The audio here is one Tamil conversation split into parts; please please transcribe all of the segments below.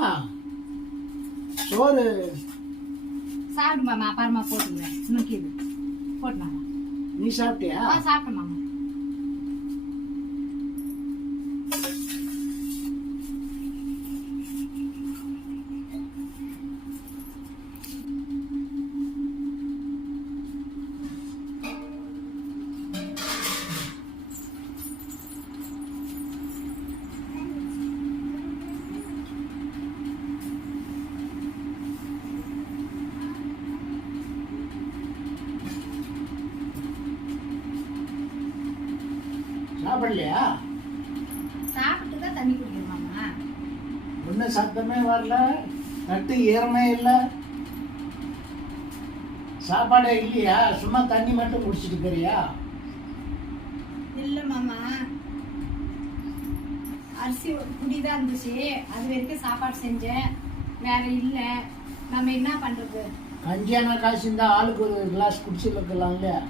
ஏமா சோறு. சாப்பிடு மாமா அப்புறமா போட்டுங்க இன்னும் கீழே. போட்டு மாமா. நீ சாப்பிட்டியா? சாப்பிட்டேன் மாமா. சாப்பிடலையா? சாப்பிட்டு தான் தண்ணி குடிக்கணும் ஒன்றும் சத்தமே வரல. தட்டு ஈரமே இல்லை. சாப்பாடே இல்லையா? சும்மா தண்ணி மட்டும் குடிச்சிட்டு இருக்கிறியா இல்லை மாமா அரிசி குடி தான் இருந்துச்சு. அது வரைக்கும் சாப்பாடு செஞ்சேன். வேற இல்லை. நம்ம என்ன பண்றது? கஞ்சியான காசு இருந்தா ஆளுக்கு ஒரு கிளாஸ் குடிச்சிருக்கலாம் இல்லையா?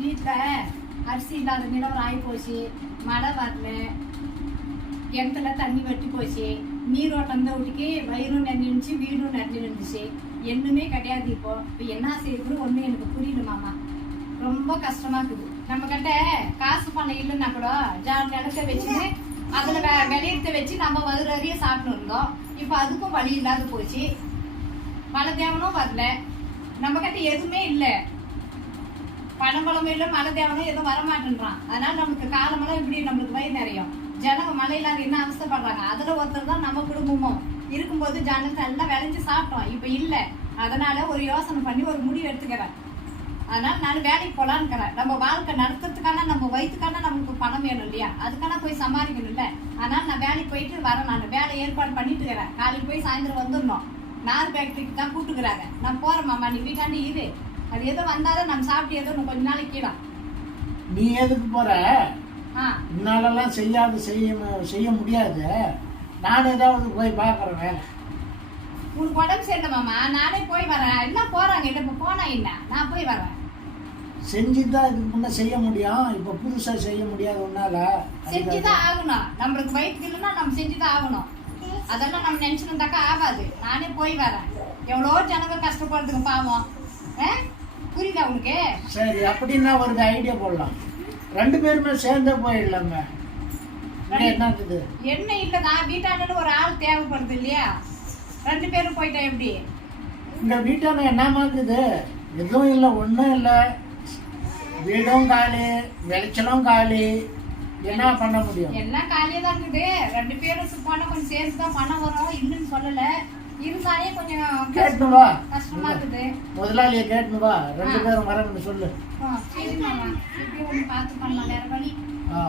வீட்டில் அரிசி இல்லாத நிலவரம் ஆகி போச்சு மழை வரல கிணத்துல தண்ணி வட்டி போச்சு. நீரோட்டம் தான் வீட்டுக்கு வயிறும் நிறைஞ்சிருந்துச்சு வீடும் நிறைஞ்சிருந்துச்சு எண்ணுமே கிடையாது இப்போ. இப்போ என்ன செய்யுது ஒன்று எனக்கு புரியல மாமா. ரொம்ப கஷ்டமா இருக்குது. நம்ம கிட்ட காசு பணம் இல்லைன்னா கூட ஜா நிலத்தை வச்சுட்டு அதில் வெ வச்சு நம்ம வயிறு அறிய சாப்பிட்டு இருந்தோம். இப்போ அதுக்கும் வழி இல்லாத போச்சு. மழை தேவனும் வரல. நம்ம கிட்ட எதுவுமே இல்லை. பணம் இல்லை மழை தேவனும் எதுவும் வரமாட்டேன்றான். அதனால நமக்கு காலமெல்லாம் இப்படி நம்மளுக்கு வயிறு நிறையும். ஜனங்க மழையில அது என்ன அவசப்படுறாங்க அதுல ஒருத்தர் தான் நம்ம குடும்பமும். இருக்கும்போது ஜனத்தை எல்லாம் விளைஞ்சு சாப்பிட்டோம். இப்ப இல்ல. அதனால ஒரு யோசனை பண்ணி ஒரு முடிவு எடுத்துக்கிறேன். அதனால நான் வேலைக்கு போலான்னுக்கிறேன் நம்ம வாழ்க்கை நடத்துறதுக்கான நம்ம வயிற்றுக்கான நமக்கு பணம் வேணும் இல்லையா? அதுக்கான போய் சம்பாதிக்கணும் இல்ல அதனால நான் வேலைக்கு போயிட்டு வரேன் நான். வேலை ஏற்பாடு பண்ணிட்டு இருக்கிறேன். காலையில் போய் சாயந்தரம் வந்துடணும். நார் ஃபேக்டரிக்கு தான் கூட்டுக்கிறாங்க. நான் போறேன் மாமா. நீ வீட்டாண்டி இரு. அது ஏதோ வந்தாலும் நம்ம சாப்பிட்டு ஏதோ கொஞ்ச நாளைக்கு கீழே. நீ எதுக்கு போற? ஆ. என்னாலலாம் செய்யாது செய்ய செய்ய முடியாது. நான் ஏதாவது போய் பார்க்குறேன் வேலை. உனக்கு உடம்பு சரியில்லை மாமா. நானே போய் வரேன். எல்லாம் போறாங்க? இல்லை இப்போ போனா என்ன? நான் போய் வரேன். செஞ்சு தான் இதுக்கு முன்னே செய்ய முடியும். இப்போ புதுசாக செய்ய முடியாது உன்னால. செஞ்சுதான் ஆகணும். நம்மளுக்கு வயிற்றுக்கு இல்லைன்னா நம்ம செஞ்சுதான் ஆகணும். அதெல்லாம் நம்ம நினைச்சிருந்தாக்கா ஆகாது. நானே போய் வரேன். எவ்வளோ ஜனங்க கஷ்டப்படுறதுக்கு பாவம்? புரியுதா உனக்கு? சரி அப்படின்னா ஒரு ஐடியா போடலாம். ரெண்டு பேருமே சேர்ந்தே போயிடலாங்க இங்க என்ன இருக்குது என்ன இல்லதான் வீட்டாண்டு ஒரு ஆள் தேவைப்படுது இல்லையா? ரெண்டு பேரும் போயிட்டா எப்படி? இந்த வீட்டான என்னமா இருக்குது எதுவும் இல்லை ஒன்றும் இல்லை. வீடும் காலி விளைச்சலும் காலி. என்ன பண்ண முடியும்? எல்லாம் காலியா தான் இருக்குது. ரெண்டு பேரும் சு- போனா கொஞ்சம் சேர்த்து தான் பணம் வரும். இல்லைன்னு சொல்லல. இருந்தாலே கொஞ்சம் கேட்டுன்னு வா. கஷ்டமா இருக்குது முதலாளியை கேட்டுன்னு வா. ரெண்டு பேரும் வரேன்னு சொல்லு. சரி மாமா. இப்படி ஒன்று பார்த்து பண்ணலாம். வேற வழி. ஆ.